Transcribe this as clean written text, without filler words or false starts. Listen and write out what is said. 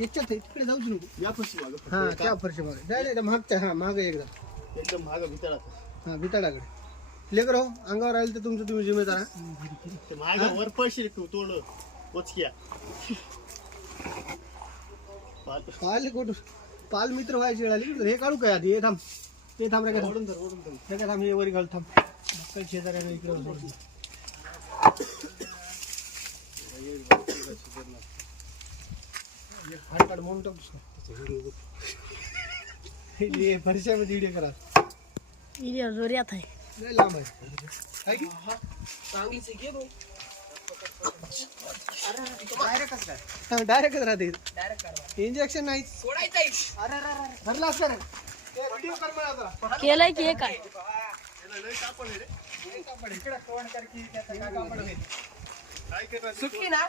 याच्यात आहे, तिकडे जाऊच नको. या फशी मागं. हा त्या फरशी मागे डायरेक्ट मागच्या हा मागे एकदा एकदम मागं भितळात. हा बिताडाकडे लेकर हो अंगावर राहील तर तुमचं तुम्ही जिम्मेदार हा. ते मागं वर पळशील तू तोड वचक्या. पाल कुठं पाल मित्र व्हायची वेळ आली हे काढू काय आधी हे थांब ते थांब रे ओढून धर ओढून धर. हे काय थांब हे वरी घाल थांब काही शेजाऱ्याने इकडे सोडलं. एक फार काढ म्हणून टाकतो हे फरशामध्ये व्हिडिओ करा व्हिडिओ जोरात आहे. लय लांब आहे काय की चांगलीच आहे घे डायरेक्टच राहते इंजेक्शन नाही भरला असं रे व्हिडिओ कर मला जरा केलंय की हे काय सुटकी ना